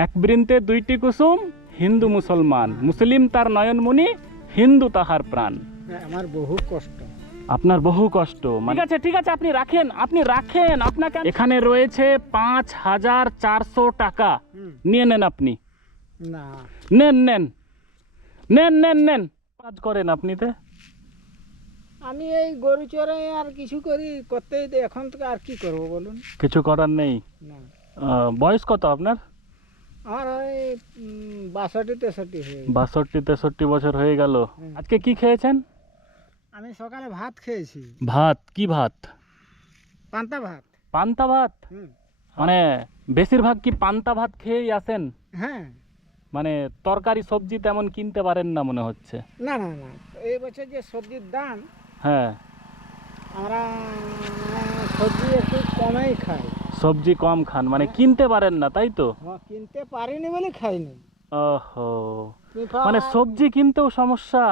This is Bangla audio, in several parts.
এক বৃন্তে দুইটি কুসুম, হিন্দু মুসলমান, মুসলিম তার নয়নমণি, হিন্দু তাহার প্রাণ। আমার বহু কষ্ট। আপনার বহু কষ্ট। ঠিক আছে, আপনি রাখেন আপনাকে এখানে রয়েছে ৫,৪০০ টাকা, নিয়ে নেন আপনি। না নেন নেন নেন নেন নেন। কাজ করেন আপনিতে? আমি এই গরু চড়াই আর কিছু করতেই তো, এখন থেকে আর কি করব বলুন। কিছু করার নেই। না, বয়স কত আপনার? আমার ওই ৬২-৬৩ হয়ে গেছে। ৬২-৬৩ বছর হয়ে গেল। আজকে কি খেয়েছেন? আমি সকালে ভাত খেয়েছি। ভাত? কি ভাত? পান্তা ভাত। পান্তা ভাত? মানে বেশিরভাগ কি পান্তা ভাত খেয়েই আসেন? হ্যাঁ। মানে তরকারি সবজি তেমন কিনতে পারেন না মনে হচ্ছে। না না না, এই বছর যে সবজির দাম, হ্যাঁ, আমরা সবজি একটু কমেই খাই। সবজি কম খান, মানে কিনতে পারেন না, তাই তো? কিনতে পারিনি বলে খাইনি। ওহো, মানে সবজি কিনতেও সমস্যা?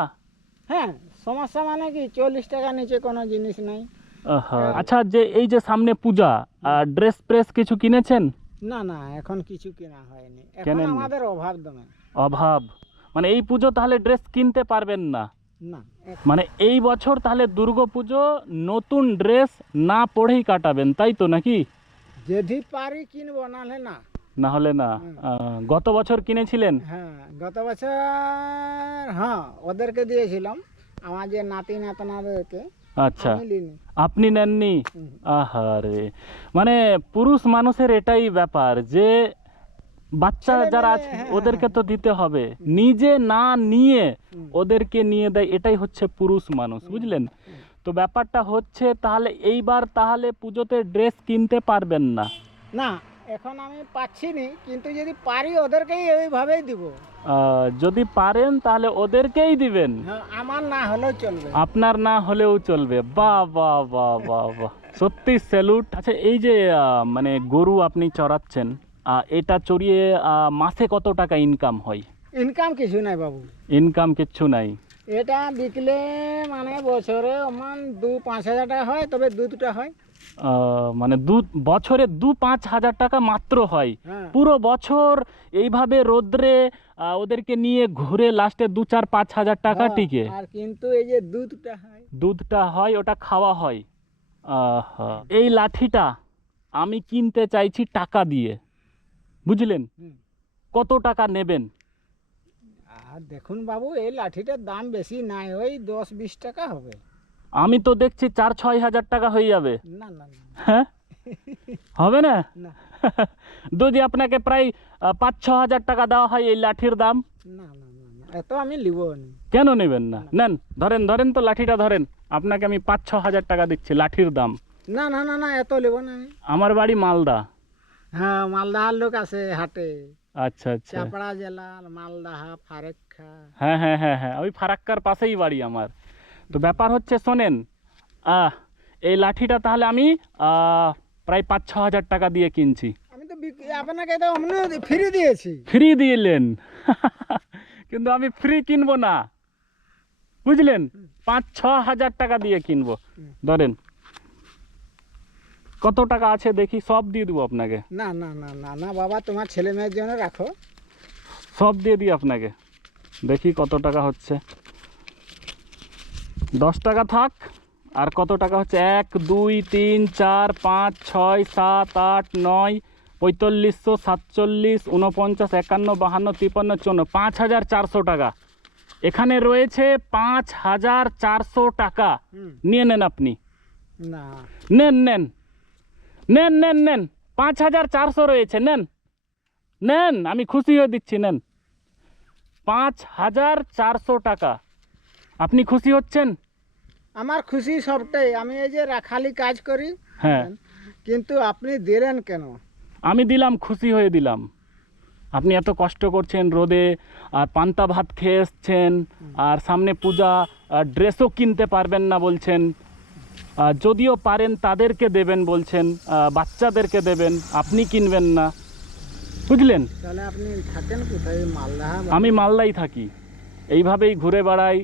হ্যাঁ, সমস্যা মানে কি, ৪০ টাকা নিচে কোনো জিনিস নাই। আচ্ছা, যে এই যে সামনে পূজা, ড্রেস প্রেস কিছু কিনেছেন? না না, এখন কিছু কেনা হয়নি, এখন কেনেননি? আমাদের অভাব দমে। অভাব? মানে এই পুজো তাহলে ড্রেস কিনতে পারবেন না? না, মানে এই বছর তাহলে দুর্গাপুজো নতুন ড্রেস না পরেই কাটাবেন, তাই তো নাকি? যদি পারি কিনবো, নাহলে না। না হলে না। গত বছর কিনেছিলেন? হ্যাঁ, গত বছর হ্যাঁ ওদেরকে দিয়েছিলাম, আমার যে নাতি নাতনাদেরকে। আচ্ছা, আমি নিইনি। আপনি নেননি? আহারে, মানে পুরুষ মানুষের এটাই ব্যাপার যে বাচ্চা যারা আছে ওদেরকে তো দিতে হবে, নিজে না নিয়ে ওদেরকে নিয়ে দেয়, এটাই হচ্ছে পুরুষ মানুষ, বুঝলেন? তো ব্যাপারটা হচ্ছে তাহলে এইবার তাহলে পুজোতে ড্রেস কিনতে পারবেন না? না, এখন আমি পাচ্ছি নি, কিন্তু যদি পারি ওদেরকেই ওইভাবেই দিব। যদি পারেন তাহলে ওদেরকেই দিবেন? হ্যাঁ, আমার না হলেও চলবে। আপনার না হলেও চলবে? বাহ বাহ বাহ বাহ বাহ, সত্যি স্যালুট। আচ্ছা, এই যে মানে গরু আপনি চড়াচ্ছেন, এটা চড়িয়ে মাসে কত টাকা ইনকাম হয়? ইনকাম কিছু নাই বাবু। ইনকাম কিচ্ছু নাই? এটা বিকলে মানে বছরে আমার ২-৫ হাজার টাকা হয়, তবে দুধটা হয়। মানে বছরে ২-৫ হাজার টাকা মাত্র হয়? হ্যাঁ। পুরো বছর এইভাবে রোদ্রে ওদেরকে নিয়ে ঘুরে লাস্টে ২-৪-৫ হাজার টাকা টিকে? আর কিন্তু এই যে দুধটা হয়, দুধটা হয়, ওটা খাওয়া হয়। এই লাঠিটা আমি কিনতে চাইছি টাকা দিয়ে, বুঝলেন? কত টাকা নেবেন? আর দেখুন বাবু, এই লাঠিটার দাম বেশি নাই, ওই ১০-২০ টাকা হবে। আমি তো দেখছি ৪-৬ হাজার টাকা হয়ে যাবে। না না না। হ্যাঁ, হবে না? না যদি আপনাকে প্রায় ৫-৬ হাজার টাকা দেওয়া হয় এই লাঠির দাম? না না না না, এত আমি লিব না। কেন নেবেন না? নেন, ধরেন ধরেন তো লাঠিটা ধরেন, আপনাকে আমি ৫-৬ হাজার টাকা দিচ্ছি লাঠির দাম। না না না না, এত লিব না আমি। আমার বাড়ি মালদা। হ্যাঁ, মালদাহার লোক আছে হাটে। আচ্ছা আচ্ছা, চাপড়া জেলার মালদাহা, ফারাক্কা। হ্যাঁ হ্যাঁ হ্যাঁ হ্যাঁ, ওই ফারাক্কার পাশেই বাড়ি আমার। তো ব্যাপার হচ্ছে শোনেন, এই লাঠিটা তাহলে আমি প্রায় ৫-৬ হাজার টাকা দিয়ে কিনছি। আমি তো আপনাকে তো ফ্রি দিয়েছি। ফ্রি দিলেন? কিন্তু আমি ফ্রি কিনবো না, বুঝলেন? ৫-৬ হাজার টাকা দিয়ে কিনবো। ধরেন কত টাকা আছে দেখি, সব দিয়ে দেবো আপনাকে। না না না না না বাবা, তোমার ছেলে মেয়ের জন্য রাখো। সব দিয়ে দিই আপনাকে, দেখি কত টাকা হচ্ছে। 10 টাকা থাক। আর কত টাকা হচ্ছে? ১, ২, ৩, ৪, ৫, ৬, ৭, ৮, ৯, ৪৫০০, ৪৭, ৪৯, ৫১, ৫২, ৫৩, ৫৪, ৫,৪০০ টাকা। এখানে রয়েছে ৫,৪০০ টাকা, নিয়ে নেন আপনি। না, নেন নেন নেন নেন নেন, ৫,৪০০ রয়েছে, নেন নেন, আমি খুশি হয়ে দিচ্ছি, নেন ৫,৪০০ টাকা। আপনি খুশি হচ্ছেন? আমার খুশি সবটাই। আমি এই যে রাখালি কাজ করি, হ্যাঁ, কিন্তু আপনি দিলেন কেন? আমি দিলাম, খুশি হয়ে দিলাম। আপনি এত কষ্ট করছেন রোদে, আর পান্তা ভাত খেয়ে এসছেন, আর সামনে পূজা, ড্রেসও কিনতে পারবেন না বলছেন, যদিও পারেন তাদেরকে দেবেন বলছেন, বাচ্চাদেরকে দেবেন, আপনি কিনবেন না, বুঝলেন? তাহলে আপনি থাকেন কোথায়? মালদাহা? আমি মালদায় থাকি, এইভাবেই ঘুরে বেড়াই,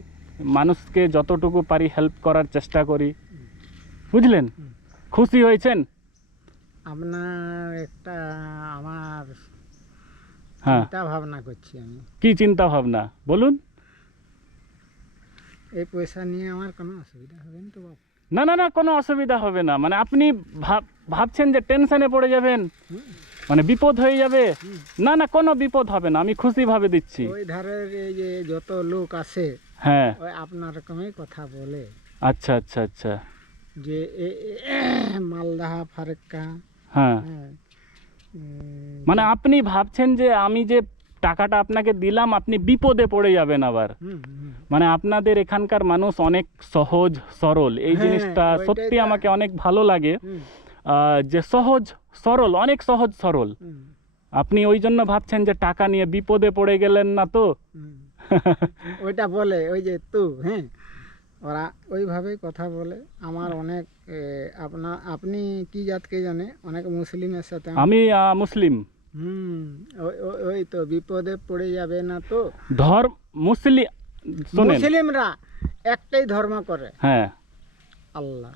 মানুষকে যতটুকু পারি হেল্প করার চেষ্টা করি, বুঝলেন? খুশি হয়েছেন? আপনার একটা আমার হ্যাঁ চিন্তা ভাবনা করছি আমি। কি চিন্তা ভাবনা বলুন? এই পয়সা নিয়ে আমার কোনো অসুবিধা হবে না তো বাপ? না না না, কোনো অসুবিধা হবে না। মানে আপনি ভাবছেন যে টেনশনে পড়ে যাবেন, মানে বিপদ হয়ে যাবে। না না, কোনো বিপদ হবে না, আমি খুশিভাবে দিচ্ছি। ওই ধারের এই যে যত লোক আসে, হ্যাঁ ওই আপনার রকমই কথা বলে আচ্ছা আচ্ছা আচ্ছা। যে মালদাহা ফারেক্কা। হ্যাঁ হ্যাঁ, মানে আপনি ভাবছেন যে আমি যে টাকাটা আপনাকে দিলাম আপনি বিপদে পড়ে যাবেন আবার। মানে আপনাদের এখানকার মানুষ অনেক সহজ সরল, এই হ্যাঁ, জিনিসটা ওইটাই সত্যি তো। আমাকে অনেক ভালো লাগে। যে সহজ সরল, অনেক সহজ সরল। আপনি ওই জন্য ভাবছেন যে টাকা নিয়ে বিপদে পড়ে গেলেন না তো। ওইটা বলে ওই যে হ্যাঁ, ওরা ওইভাবেই কথা বলে। আমার অনেক আপনি কি জাতকে জানে, অনেক মুসলিমের সাথে আমি মুসলিম। ওই তো বিপদে পড়ে যাবে না তো। ধর্ম মুসলিম, শোনেন, মুসলিমরা একটাই ধর্ম করে, হ্যাঁ আল্লাহ।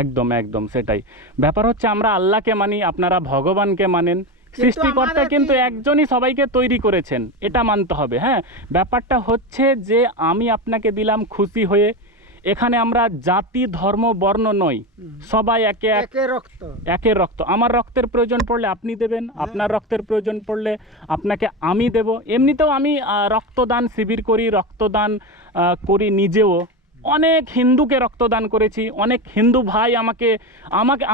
একদম একদম সেটাই ব্যাপার হচ্ছে, আমরা আল্লাহকে মানি, আপনারা ভগবানকে মানেন। সৃষ্টিকর্তা আমাদের কিন্তু কি- একজনই সবাইকে তৈরি করেছেন, এটা মানতে হবে। হ্যাঁ, ব্যাপারটা হচ্ছে যে আমি আপনাকে দিলাম খুশি হয়ে। এখানে আমরা জাতি ধর্ম বর্ণ নই, সবাই একে রক্ত। একের রক্ত। আমার রক্তের প্রয়োজন পড়লে আপনি দেবেন, আপনার রক্তের প্রয়োজন পড়লে আপনাকে আমি দেব। এমনিতেও আমি রক্তদান শিবির করি, রক্তদান করি নিজেও। অনেক হিন্দুকে রক্তদান করেছি, অনেক হিন্দু ভাই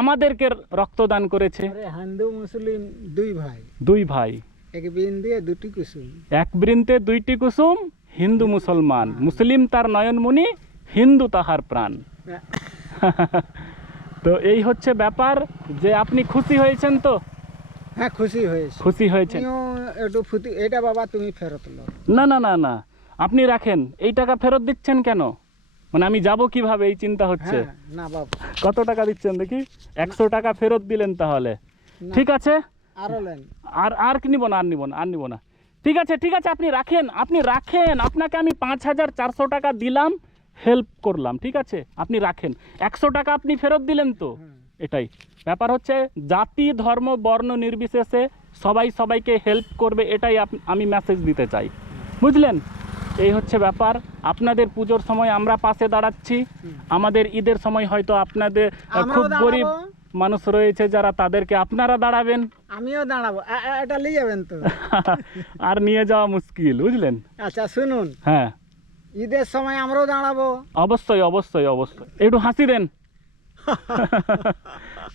আমাদেরকে রক্তদান করেছে। আরে হিন্দু মুসলিম দুই ভাই, দুই ভাই এক বিন দিয়ে দুটি কুসুম। এক বৃন্তে দুইটি কুসুম, হিন্দু মুসলমান, মুসলিম তার নয়নমণি, হিন্দু তাহার প্রাণ। তো এই হচ্ছে ব্যাপার, যে আপনি খুশি হয়েছেন তো? হ্যাঁ, খুশি হয়েছে। খুশি হয়েছেন? তুমিও একটু ফুটি, এটা বাবা তুমি ফেরত লো। না না না না, আপনি রাখেন। এই টাকা ফেরত দিচ্ছেন কেন? মানে আমি যাব কিভাবে এই চিন্তা হচ্ছে। হ্যাঁ, না বাবা, কত টাকা দিচ্ছেন দেখি? 100 টাকা ফেরত দিলেন তাহলে। না। ঠিক আছে, আরো লেন। আর কি নিব না, আর নিব না। ঠিক আছে ঠিক আছে, আপনি রাখেন, আপনাকে আমি 5400 টাকা দিলাম, হেল্প করলাম, ঠিক আছে? আপনি রাখেন, 100 টাকা আপনি ফেরত দিলেন তো। এটাই ব্যাপার হচ্ছে, জাতি ধর্ম বর্ণ নির্বিশেষে সবাই সবাইকে হেল্প করবে, এটাই আমি মেসেজ দিতে চাই, বুঝলেন? এই হচ্ছে ব্যাপার। আপনাদের পুজোর সময় আমরা পাশে দাঁড়াচ্ছি, আমাদের ঈদের সময় হয়তো আপনাদের আমরাও খুব গরিব দাঁড়াবো। মানুষ রয়েছে যারা, তাদেরকে আপনারা দাঁড়াবেন। আমিও দাঁড়াবো। এটা নিয়ে যাবেন তো? আর নিয়ে যাওয়া মুশকিল, বুঝলেন? আচ্ছা শুনুন, হ্যাঁ ঈদের সময় আমরাও দাঁড়াবো। অবশ্যই অবশ্যই অবশ্যই, একটু হাসি দেন।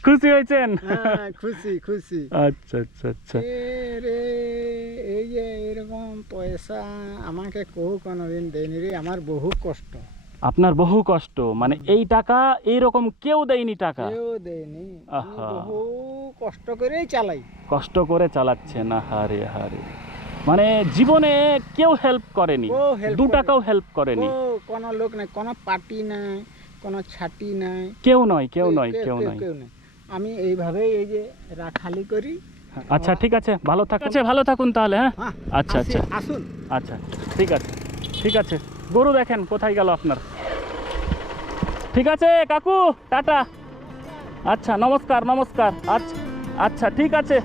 খুশি হয়েছেন? হ্যাঁ, খুশি খুশি। আচ্ছা আচ্ছা আচ্ছা। রে, এই যে এরকম পয়সা আমাকে কোনোদিন দেয়নি রে, আমার বহু কষ্ট। আপনার বহু কষ্ট, মানে এই টাকা এইরকম কেউ দেয়নি টাকা? কেউ দেয়নি, আমি আহা। বহু কষ্ট করেই চালাই। কষ্ট করে চালাচ্ছেন, হারে হারে। মানে জীবনে কেউ হেল্প করেনি, কেউ help 2 করেনি। টাকাও হেল্প করেনি। কোনো লোক নাই, কোনো পার্টি নাই, কোনো ছাটি নাই, কেউ নয় কেউ নয় কেউ নয়। কেউ নাই। আমি এইভাবেই এই যে রাখালি করি। আচ্ছা ঠিক আছে, ভালো থাকুন। আচ্ছা ভালো থাকুন তাহলে। হ্যাঁ হ্যাঁ, আচ্ছা আসি, আচ্ছা আসুন। আচ্ছা ঠিক আছে ঠিক আছে। গরু দেখেন কোথায় গেল আপনার। ঠিক আছে কাকু, টাটা। আচ্ছা নমস্কার নমস্কার। আচ্ছা আচ্ছা ঠিক আছে।